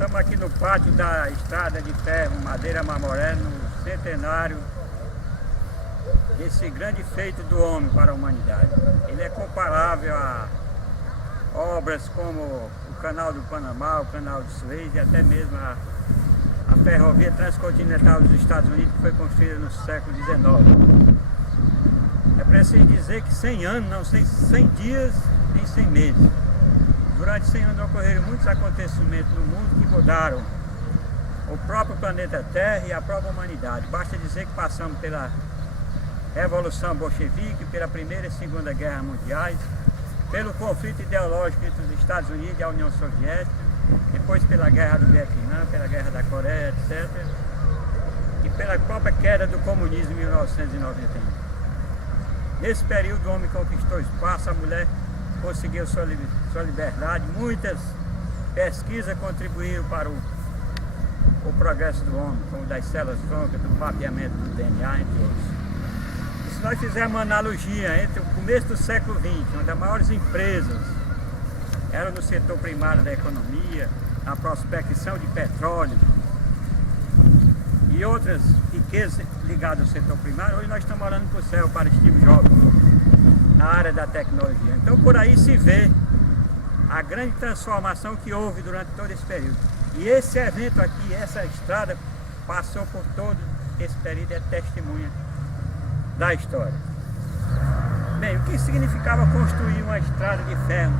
estamos aqui no pátio da Estrada de Ferro Madeira Mamoré, no centenário desse grande feito do homem para a humanidade. Ele é comparável a obras como o Canal do Panamá, o Canal de Suez e até mesmo a ferrovia transcontinental dos Estados Unidos, que foi construída no século XIX. É preciso dizer que 100 anos, não 100 dias nem 100 meses. Durante 100 anos ocorreram muitos acontecimentos no mundo que mudaram o próprio planeta Terra e a própria humanidade. Basta dizer que passamos pela Revolução Bolchevique, pela Primeira e Segunda Guerra Mundiais, pelo conflito ideológico entre os Estados Unidos e a União Soviética, depois pela Guerra do Vietnã, pela Guerra da Coreia, etc. E pela própria queda do comunismo em 1991. Nesse período o homem conquistou o espaço, a mulher conseguiu sua liberdade, muitas pesquisas contribuíram para o progresso do homem, como das células troncas, do mapeamento do DNA, entre outros. E se nós fizermos uma analogia entre o começo do século XX, onde as maiores empresas eram no setor primário da economia, a prospecção de petróleo e outras riquezas ligadas ao setor primário, hoje nós estamos olhando para o céu, para Steve Jobs, na área da tecnologia. Então por aí se vê a grande transformação que houve durante todo esse período. E esse evento aqui, essa estrada, passou por todo esse período e é testemunha da história. Bem, o que significava construir uma estrada de ferro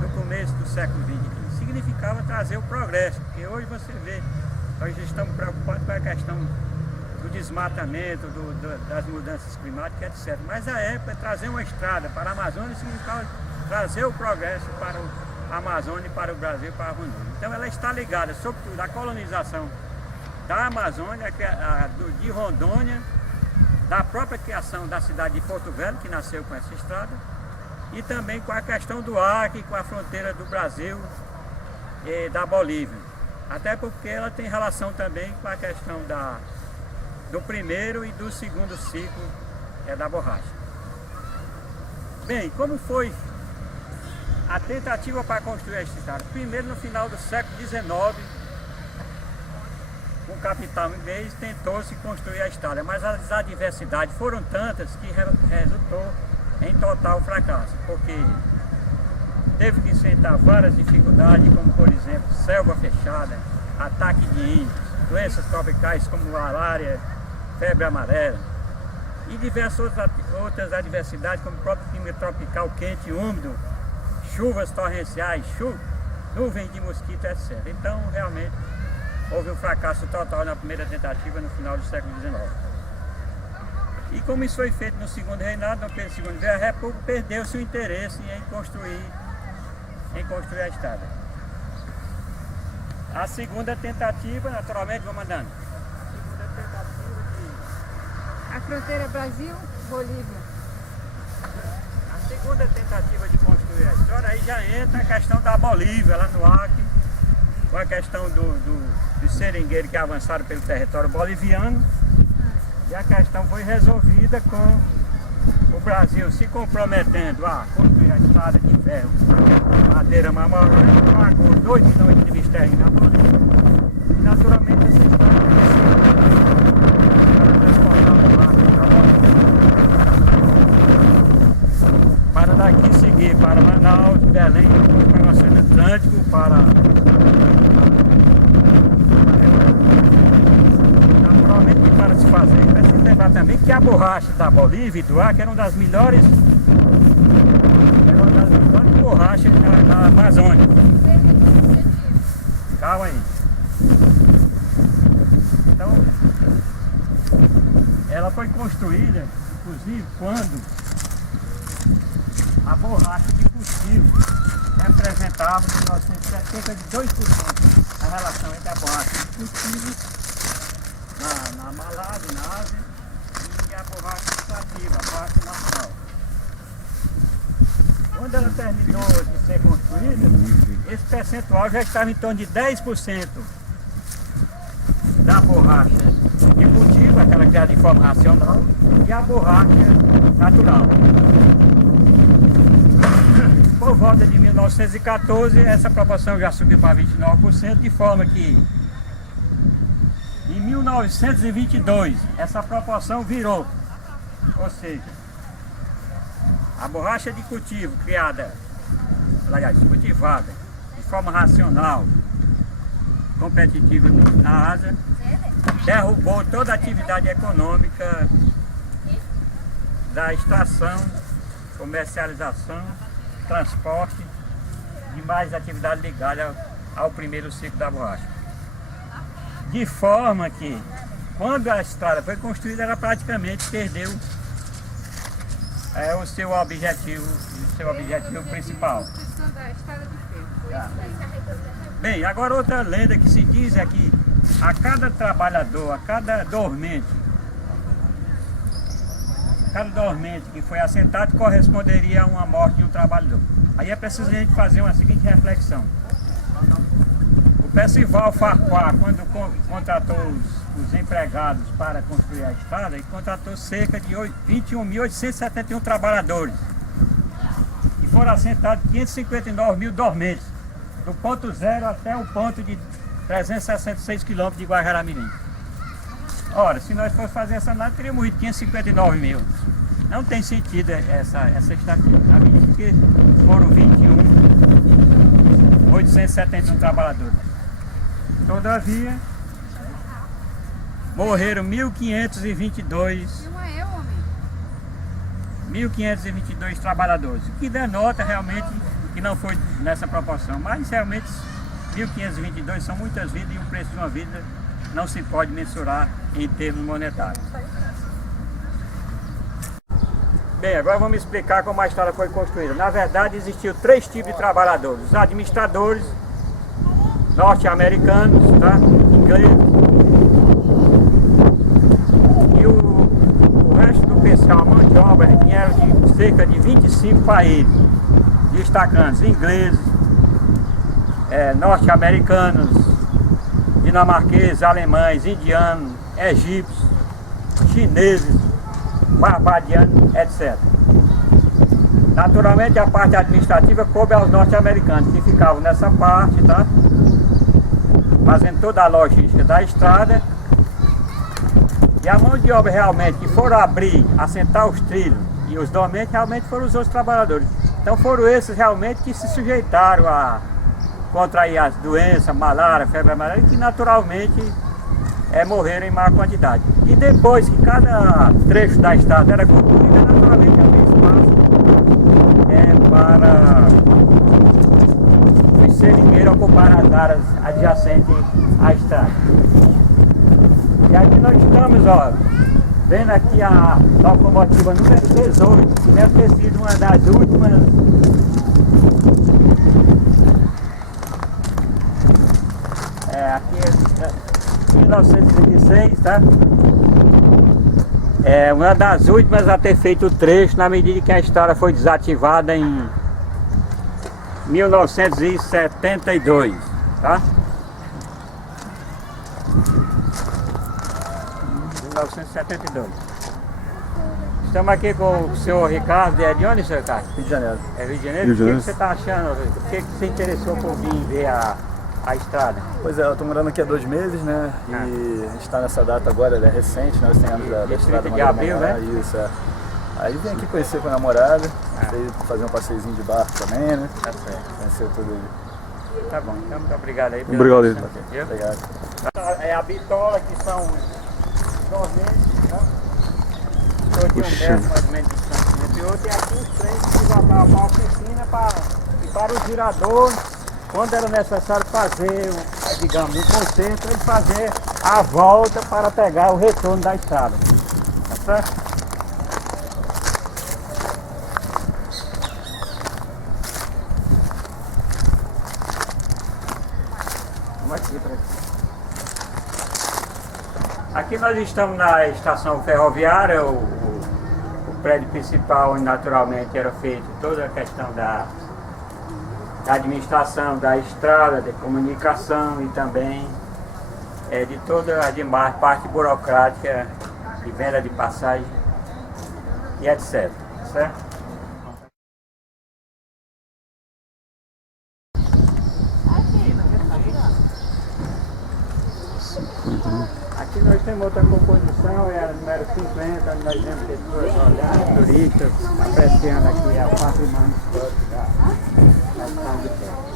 no começo do século XX? Significava trazer o progresso, porque hoje você vê, nós estamos preocupados com a questão do desmatamento, das mudanças climáticas, etc. Mas a época, trazer uma estrada para a Amazônia significava trazer o progresso para a Amazônia, para o Brasil, para a Rondônia. Então ela está ligada, sobretudo, à colonização da Amazônia, de Rondônia, da própria criação da cidade de Porto Velho, que nasceu com essa estrada, e também com a questão do Acre, com a fronteira do Brasil e da Bolívia. Até porque ela tem relação também com a questão do primeiro e do segundo ciclo, que é da borracha. Bem, como foi a tentativa para construir esta estrada? Primeiro, no final do século XIX, com capital inglês, tentou-se construir a estrada, mas as adversidades foram tantas que resultou em total fracasso, porque teve que enfrentar várias dificuldades, como por exemplo, selva fechada, ataque de índios, doenças tropicais como malária, febre amarela e diversas outras adversidades, como o próprio clima tropical quente e úmido, chuvas torrenciais, nuvens de mosquito, etc. Então, realmente, houve um fracasso total na primeira tentativa no final do século XIX. E como isso foi feito no segundo reinado, no Pedro II, a República perdeu-se o interesse em construir a estrada. A segunda tentativa, naturalmente, vamos andando. A fronteira Brasil-Bolívia. A segunda tentativa de construir a história, aí já entra a questão da Bolívia, lá no Acre, com a questão dos seringueiros que avançaram pelo território boliviano, e a questão foi resolvida com o Brasil se comprometendo a construir a estrada de ferro Madeira Mamoré, pagou 2 milhões de mistérios na Bolívia, e naturalmente essa estrada para transportar o barco para daqui seguir para Manaus, Belém, para o Oceano Atlântico, naturalmente para se fazer. Precisa lembrar também que a borracha da Bolívia e do Acre era uma das melhores borrachas na Amazônia. Calma aí. Então, ela foi construída, inclusive, quando a borracha de cultivo representava cerca de 2% a relação entre a borracha de cultivo na Malásia, na Ásia, e a borracha extrativa, a borracha natural. Quando ela terminou de ser construída, esse percentual já estava em torno de 10% da borracha de cultivo, aquela que é de forma racional, e a borracha natural. Por volta de 1900, 1914 essa proporção já subiu para 29%, de forma que em 1922 essa proporção virou, ou seja, a borracha de cultivo criada, aliás, cultivada de forma racional, competitiva na Ásia, derrubou toda a atividade econômica da extração, comercialização, transporte e mais atividade ligada ao primeiro ciclo da borracha. De forma que, quando a estrada foi construída, ela praticamente perdeu o seu objetivo principal. Da estrada de ferro. Tá. Bem, agora outra lenda que se diz é que a cada trabalhador, a cada dormente que foi assentado corresponderia a uma morte de um trabalhador. Aí é preciso a gente fazer uma seguinte reflexão. O Percival Farquhar, quando contratou os empregados para construir a estrada, ele contratou cerca de 21.871 trabalhadores. E foram assentados 559 mil dormentes, do ponto zero até o ponto de 366 quilômetros de Guajará-Mirim. Ora, se nós fosse fazer essa análise, teria morrido 559 mil. Não tem sentido essa estatística. Na medida que foram 21.871 trabalhadores. Todavia, morreram 1.522. Não é eu, homem. 1.522 trabalhadores, o que denota realmente que não foi nessa proporção, mas realmente 1.522 são muitas vidas e o preço de uma vida não se pode mensurar em termos monetários. Bem, agora vamos explicar como a estrada foi construída. Na verdade, existiam 3 tipos de trabalhadores: os administradores, norte-americanos, tá? Ingleses, e o resto do pessoal, a mão de obra, vieram de cerca de 25 países, destacando ingleses, norte-americanos, dinamarqueses, alemães, indianos, egípcios, chineses, barbadianos, etc. Naturalmente, a parte administrativa coube aos norte-americanos, que ficavam nessa parte, tá? Fazendo toda a logística da estrada. E a mão de obra realmente que foram abrir, assentar os trilhos e os dormentes, realmente foram os outros trabalhadores. Então foram esses realmente que se sujeitaram a contrair as doenças, malária, febre amarela, que naturalmente morreram em maior quantidade. E depois que cada trecho da estrada era concluída, naturalmente havia espaço para os seringueiros ocupar as áreas adjacentes à estrada. E aqui nós estamos, ó, vendo aqui a locomotiva número 18, que deve ter sido uma das últimas aqui é 1926, tá? É uma das últimas a ter feito o trecho, na medida que a estrada foi desativada em 1972, tá? 1972. Estamos aqui com o senhor Ricardo. É de onde, senhor Ricardo? Rio de Janeiro. É Rio de Janeiro? O que você está achando? O que você interessou por vir ver a estrada? Pois é, eu estou morando aqui há 2 meses, né? E a gente está nessa data agora, ela é recente, né? Os 100 anos da estrada de abril, né? Isso, é. Aí vim aqui conhecer com a namorada, fazer um passeiozinho de barco também, né? Tá certo. Conhecer tudo aí. Tá bom, então muito obrigado aí. Obrigado aí. Obrigado. É a bitola, que são dormentes, tá? Aqui 1 metro mais ou menos de distância e outro, e aqui os trens que usavam a oficina para os giradores, quando era necessário fazer, digamos, um conserto, ele fazer a volta para pegar o retorno da estrada. Tá certo? Aqui nós estamos na estação ferroviária, o prédio principal, onde naturalmente era feita toda a questão da administração da estrada, de comunicação e também de toda a demais parte burocrática de venda de passagem e etc. Certo? Aqui nós temos outra composição, é a número 50, onde nós temos pessoas olhando, turistas, apreciando aqui o patrimônio histórico da Estrada de Ferro.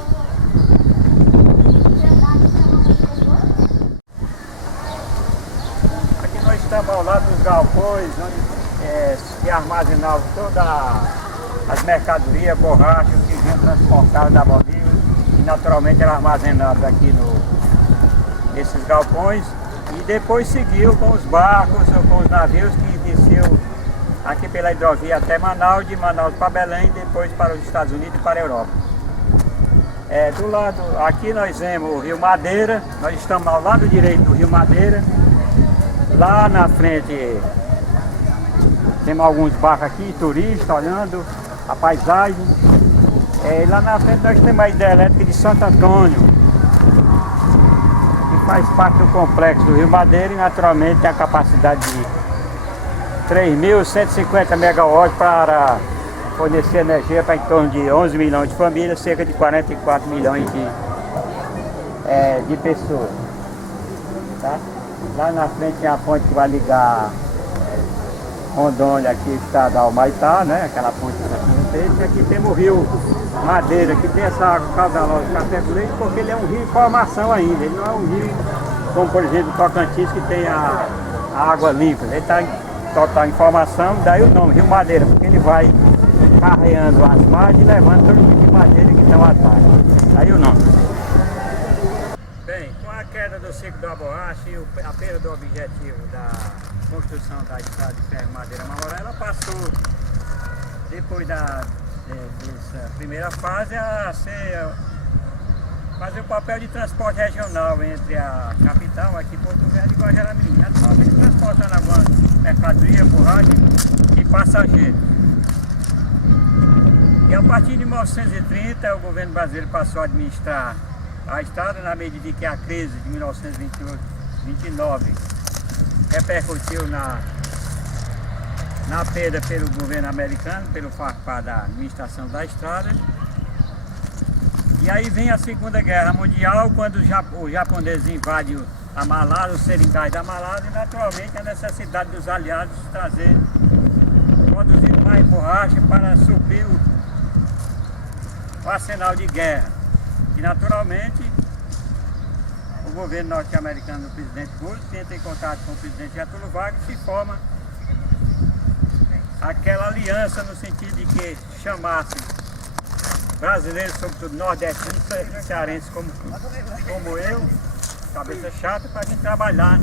Aqui nós estamos ao lado dos galpões, onde se armazenavam todas as mercadorias, borrachas que vinham transportadas da Bolívia e naturalmente eram armazenadas aqui nesses galpões. E depois seguiu com os barcos ou com os navios que desciam aqui pela hidrovia até Manaus, de Manaus para Belém, depois para os Estados Unidos e para a Europa. Do lado, aqui nós vemos o Rio Madeira, nós estamos ao lado direito do Rio Madeira. Lá na frente temos alguns barcos aqui, turistas olhando a paisagem. Lá na frente nós temos a hidrelétrica de Santo Antônio, faz parte do complexo do Rio Madeira e naturalmente tem a capacidade de 3.150 megawatts para fornecer energia para em torno de 11 milhões de famílias, cerca de 44 milhões de pessoas. Tá? Lá na frente tem a ponte que vai ligar Rondônia aqui o estado ao Humaitá, né? Aquela ponte e aqui temos o Rio Madeira, que tem essa caudalosa de café com leite, porque ele é um rio em formação ainda, ele não é um rio como por exemplo o Tocantins, que tem a água limpa, ele está em total informação, daí o nome Rio Madeira, porque ele vai carreando as margens e levando todo tipo de madeira que estão atrás, daí o nome. Bem, com a queda do ciclo da borracha e a perda do objetivo da construção da estrada de ferro Madeira Mamoré, ela passou, depois dessa primeira fase, a fazer o papel de transporte regional entre a capital, aqui Porto Velho, e Guajará-Mirim. Atualmente transportando algumas mercadorias, borracha e passageiros. E a partir de 1930, o governo brasileiro passou a administrar a estrada, na medida em que a crise de 1929 repercutiu na perda pelo governo americano, pelo FARPA da administração da estrada. E aí vem a Segunda Guerra Mundial, quando os japoneses invadem a Malásia, os seringais da Malásia, e naturalmente a necessidade dos aliados produzir mais borracha para suprir o arsenal de guerra. E naturalmente o governo norte-americano do presidente Bush entra em contato com o presidente Getúlio Vargas e se forma aquela aliança no sentido de que chamasse brasileiros, sobretudo nordestinos, cearenses como eu, cabeça chata, para vir trabalhar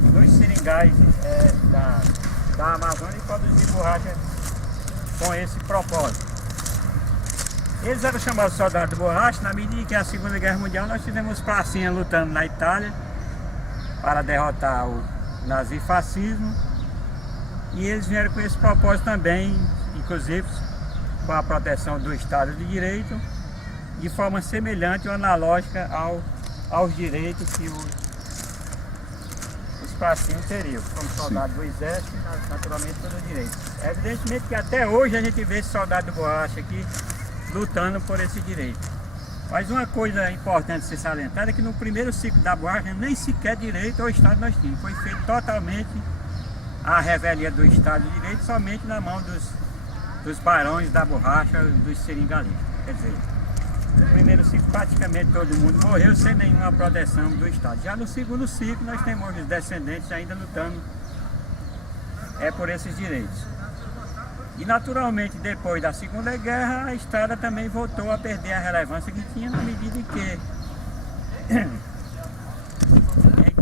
nos seringais da Amazônia e produzir borracha com esse propósito. Eles eram chamados soldados de borracha, na medida em que a Segunda Guerra Mundial nós tivemos pracinha lutando na Itália para derrotar o nazifascismo, e eles vieram com esse propósito também, inclusive com a proteção do Estado de Direito, de forma semelhante ou analógica aos direitos que os pracinhos teriam, como soldado do exército, naturalmente todo direito. Evidentemente que até hoje a gente vê esse soldado de borracha aqui lutando por esse direito. Mas uma coisa importante se salientar é que no primeiro ciclo da borracha nem sequer direito ao Estado nós tínhamos. Foi feito totalmente a revelia do Estado de Direito somente na mão dos barões da borracha, dos seringalistas. Quer dizer, no primeiro ciclo praticamente todo mundo morreu sem nenhuma proteção do Estado. Já no segundo ciclo nós temos os descendentes ainda lutando por esses direitos. E naturalmente depois da Segunda Guerra a estrada também voltou a perder a relevância que tinha, na medida em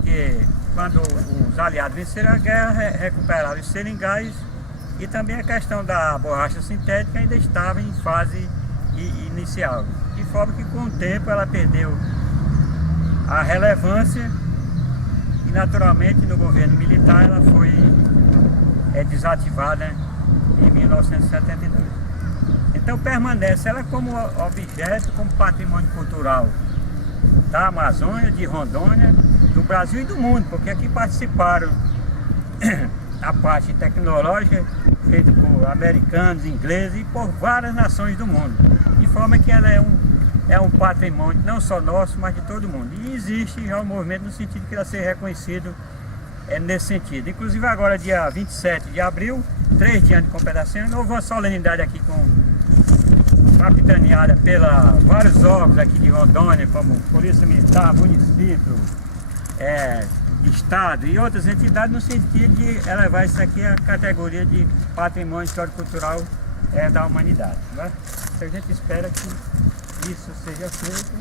que quando os aliados venceram a guerra, recuperaram os seringais, e também a questão da borracha sintética ainda estava em fase inicial, de forma que com o tempo ela perdeu a relevância e naturalmente no governo militar ela foi desativada em 1972. Então permanece ela como objeto, como patrimônio cultural da Amazônia, de Rondônia, do Brasil e do mundo, porque aqui participaram a parte tecnológica feita por americanos, ingleses e por várias nações do mundo, de forma que ela é é um patrimônio não só nosso, mas de todo mundo. E existe já um movimento no sentido que ele ser reconhecido nesse sentido. Inclusive agora, dia 27 de abril, 3 dias de competição, houve uma solenidade aqui capitaneada pela vários órgãos aqui de Rondônia, como Polícia Militar, município, Estado e outras entidades, no sentido de elevar isso aqui à categoria de patrimônio histórico-cultural da humanidade. Né? Então a gente espera que isso seja feito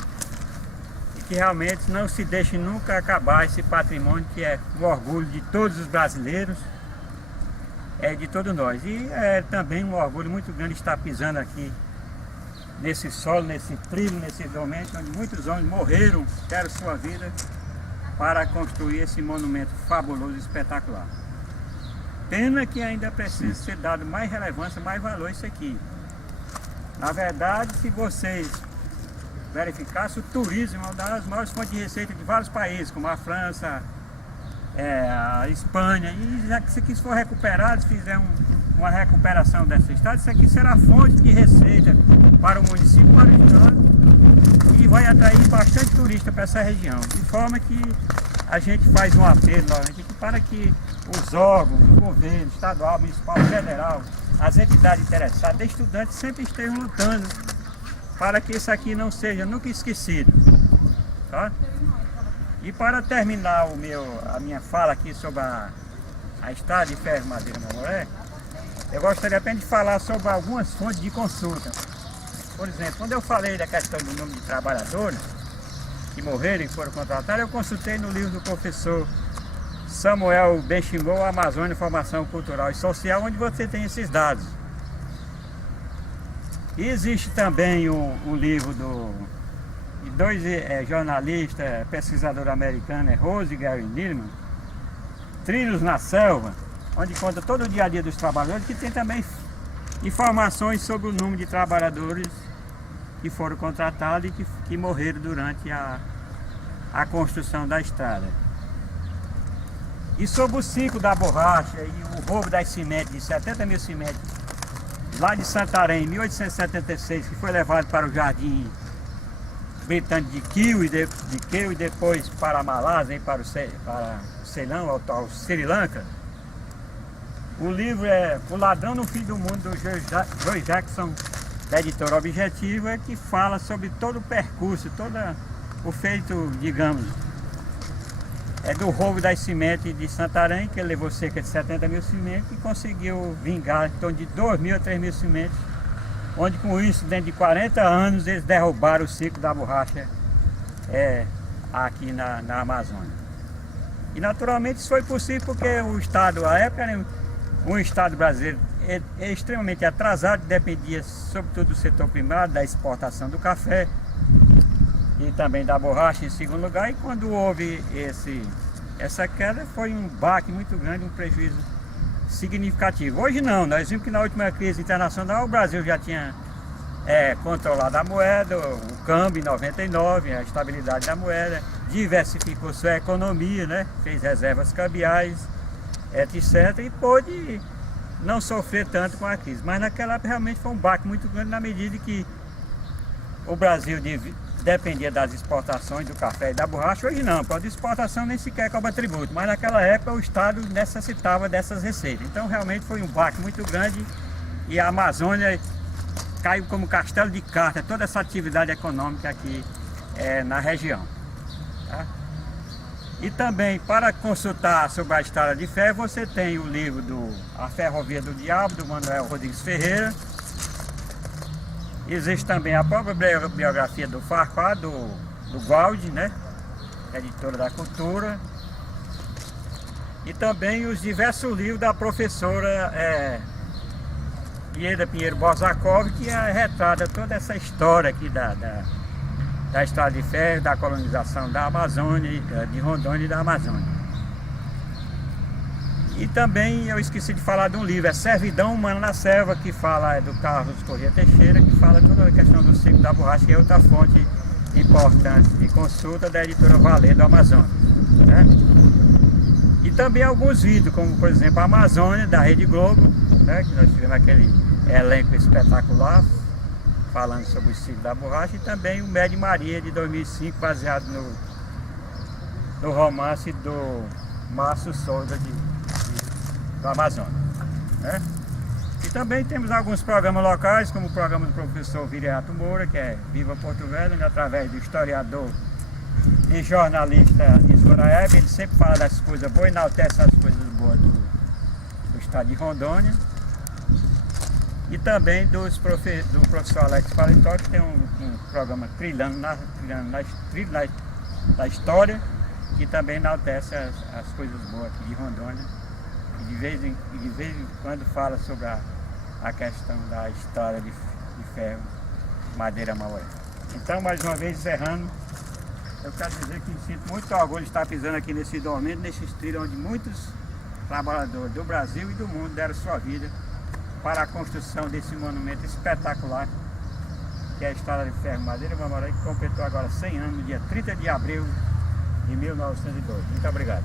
e que realmente não se deixe nunca acabar esse patrimônio que é um orgulho de todos os brasileiros, de todos nós. E é também um orgulho muito grande estar pisando aqui nesse solo, nesse trilho, nesse momento onde muitos homens morreram, deram sua vida para construir esse monumento fabuloso e espetacular. Pena que ainda precisa ser dado mais relevância, mais valor a isso aqui. Na verdade, se vocês verificassem, o turismo é uma das maiores fontes de receita de vários países, como a França, a Espanha, e já que isso aqui for recuperado, se fizer uma recuperação dessa estrada, isso aqui será fonte de receita para o município, para o estado, e vai atrair bastante turista para essa região. De forma que a gente faz um apelo para que os órgãos do governo estadual, municipal, federal, as entidades interessadas, estudantes sempre estejam lutando para que isso aqui não seja nunca esquecido. Tá? E para terminar a minha fala aqui sobre a estrada de ferro Madeira Mamoré, eu gostaria apenas de falar sobre algumas fontes de consulta. Por exemplo, quando eu falei da questão do número de trabalhadores que morreram e foram contratados, eu consultei no livro do professor Samuel Benchimol, Amazônia, Formação Cultural e Social, onde você tem esses dados. E existe também um livro de dois jornalistas, pesquisadores americanos, Rose e Gary Nilman, Trilhos na Selva, onde conta todo o dia a dia dos trabalhadores, que tem também informações sobre o número de trabalhadores que foram contratados e que morreram durante a construção da estrada. E sobre o ciclo da borracha e o roubo das sementes, de 70 mil sementes, lá de Santarém, em 1876, que foi levado para o Jardim Britânico de Kew e depois para a Malásia e para o Ceilão, ao Sri Lanka. O livro é O Ladrão no Fim do Mundo, do Joe Jackson, da editora Objetivo, que fala sobre todo o percurso, todo o feito, digamos, do roubo das sementes de Santarém, que ele levou cerca de 70 mil sementes e conseguiu vingar em torno de 2 mil a 3 mil sementes, onde com isso, dentro de 40 anos, eles derrubaram o ciclo da borracha aqui na Amazônia. E naturalmente isso foi possível porque o Estado, à época, era um Estado brasileiro extremamente atrasado, dependia sobretudo do setor primário, da exportação do café e também da borracha em segundo lugar. E quando houve essa queda, foi um baque muito grande, um prejuízo significativo. Hoje não, nós vimos que na última crise internacional o Brasil já tinha controlado a moeda, o câmbio em 99, a estabilidade da moeda, diversificou sua economia, né? Fez reservas cambiais, etc. E pôde não sofrer tanto com a crise. Mas naquela época realmente foi um baque muito grande na medida que o Brasil dependia das exportações do café e da borracha. Hoje não, para a exportação nem sequer cobra tributo, mas naquela época o Estado necessitava dessas receitas. Então realmente foi um baque muito grande e a Amazônia caiu como castelo de carta, toda essa atividade econômica aqui na região. Tá? E também, para consultar sobre a estrada de ferro, você tem o livro A Ferrovia do Diabo, do Manuel Rodrigues Ferreira. Existe também a própria biografia do Farquhar, do Valde, né? Editora da Cultura. E também os diversos livros da professora Ieda Pinheiro Borsakov, que retrata toda essa história aqui da estrada de ferro, da colonização da Amazônia, de Rondônia e da Amazônia. E também eu esqueci de falar de um livro, Servidão Humana na Selva, que fala do Carlos Corrêa Teixeira, que fala toda a questão do ciclo da borracha, que é outra fonte importante de consulta da editora Valer do Amazonas. Né? E também alguns vídeos, como por exemplo a Amazônia, da Rede Globo, né? Que nós tivemos aquele elenco espetacular, falando sobre o ciclo da borracha, e também o Médio Maria de 2005, baseado no romance do Márcio Souza do Amazonas, né? E também temos alguns programas locais, como o programa do professor Viriato Moura, que é Viva Porto Velho, né, através do historiador e jornalista Isgoraeb. Ele sempre fala das coisas boas, enaltece as coisas boas do estado de Rondônia. E também do professor Alex Paletó, que tem um programa Trilhando na História, que também enaltece as coisas boas aqui de Rondônia. E de vez em quando fala sobre a questão da história de ferro, Madeira Maué. Então, mais uma vez, encerrando, eu quero dizer que sinto muito orgulho de estar pisando aqui nesse domínio, nesses trilhos onde muitos trabalhadores do Brasil e do mundo deram sua vida para a construção desse monumento espetacular, que é a Estrada de Ferro Madeira Maué, que completou agora 100 anos, no dia 30 de abril de 1902. Muito obrigado.